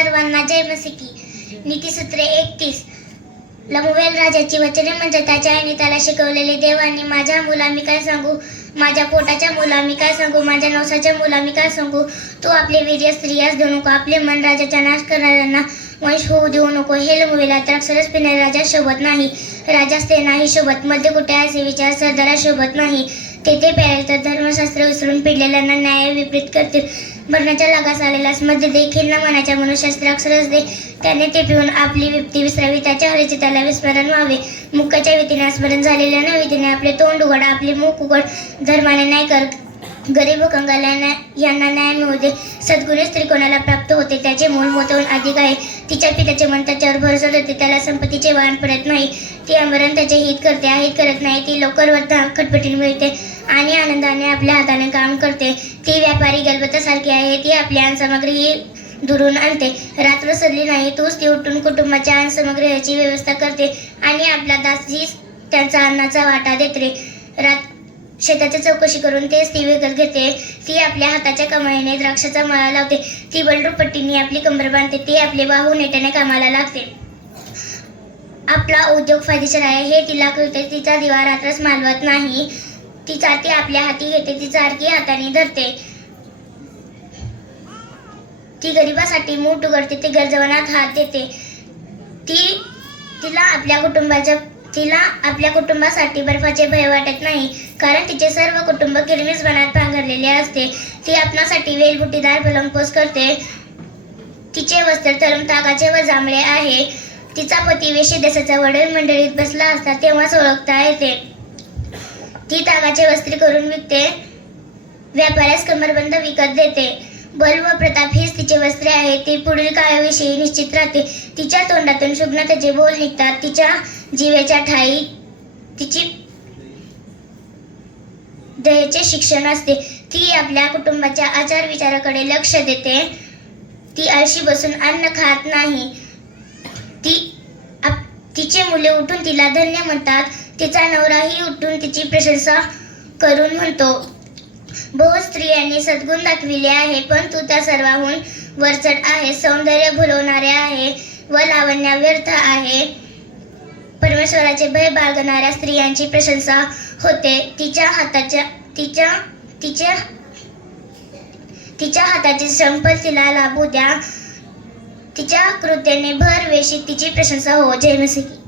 सर्वांना जय मसिकी। नीतिसूत्रे 31। लमुवेल राजाची वचने म्हणजे त्याच्या आईने त्याला शिकवलेले। देवांनी माझ्या मुला मी काय सांगू, माझ्या पोटाच्या मुला मी काय सांगू, माझ्या नवसाच्या मुला मी काय सांगू। तू आपले वीर्य स्त्रियास देऊ नको, आपले मन राजाचा नाश करणाऱ्यांना वंश होऊ देऊ नको। हे लमुवेला द्राक्षरस पिणारे राजा शोभत नाही, राजास ते नाही शोभत। मध्ये कुठे असे विचार सरदारा शोभत नाही, तेथे प्यारेल तर धर्मशास्त्र विसरून पिडलेल्यांना न्याय विपरीत करतील। मरणाच्या लागास आलेलास मध्ये देखील न मनाच्या मनुष्यास द्राक्षरस दे, त्याने ते पिऊन आपली विपत्ती विसरावी, त्याच्या हरीचे त्याला विस्मरण व्हावे। मुखाच्या विधीने स्मरण झालेल्या न विधीने आपले तोंड उघड, आपले मुख उघड, धर्माने न्याय कर, गरीब व कंगाल यांना न्याय मिळू दे। सद्गुणी स्त्री कोणाला प्राप्त होते, त्याचे मूल मोठवून अधिक आहे। तिच्या पित्याचे मन त्याच्यावर भरोसा ठेवते, त्याला संपत्तीचे वाण पडत नाही। ती अमरण त्याचे हित करते, अहित करत नाही। ती लवकर वर खटपटीने मिळते आणि आनंदाने आपल्या हाताने काम करते। ती व्यापारी गलबतासारखी आहे, ती आपली अन्नसामग्री दुरून आणते। रात्र सरली नाही तूच ती उठून कुटुंबाच्या अन्नसामग्रीची व्यवस्था करते आणि आपल्या दासीस त्यांचा अन्नाचा वाटा देते। शेताची चौकशी करून तेच ती विकत घेते। ती आपल्या हाताच्या कमाईने द्राक्षाचा मळा लावते, ती बलरूपट्टीने आपली कंबर बांधते, ती आपले बाहू नेट्याने कामाला लागते। आपला उद्योग फायदेशीर आहे हे तिला कळते, तिचा दिवा रात्रच मालवत नाही। ती चाती आपल्या हाती घेते, ती चारकी हाताने धरते। ती गरिबासाठी मूठ उघडते, ती गरजवनात हात देते। तिला आपल्या कुटुंबासाठी बर्फाचे भय वाटत नाही, कारण तिचे सर्व कुटुंब किरमिजपणात पांघरलेले असते। ती आपणासाठी वेलबुटीदार पलंगपोस करते, तिचे वस्त्र तरुण तागाचे व जांभळे आहे। तिचा पती वेशी देशाचा वडील मंडळीत बसला असता तेव्हाच ओळखता येते। ती तागाचे वस्त्र करून विकते, व्यापाऱ्यास कमरबंद विकत देते। बल व प्रताप हीच तिचे वस्त्रे आहे। ती पुढील काळाविषयी निश्चित राहते, तिच्या तोंडातून शुभ्रतेचे बोल निघतात, तिच्या जीवेच्या ठाई तिची दयेचे शिक्षण असते। ती आपल्या कुटुंबाच्या आचार विचाराकडे लक्ष देते, ती आळशी बसून अन्न खात नाही। तिचे मुले उठून तिला धन्य म्हणतात, तिचा नवराही उठून तिची प्रशंसा करून म्हणतो। बहु स्त्रियांनी सद्गुण दाखविले आहे, पण तू त्या सर्वाहून वरचढ आहे। सौंदर्य भुलवणारे आहे व लावण्य व्यर्थ आहे। परमेश्वराचे भय बाळगणाऱ्या स्त्रियांची प्रशंसा होते। तिच्या हाताचे संपल तिला लाभू द्या, तिच्या कृत्येने भर वेशीत तिची प्रशंसा हो। जय मसिकी।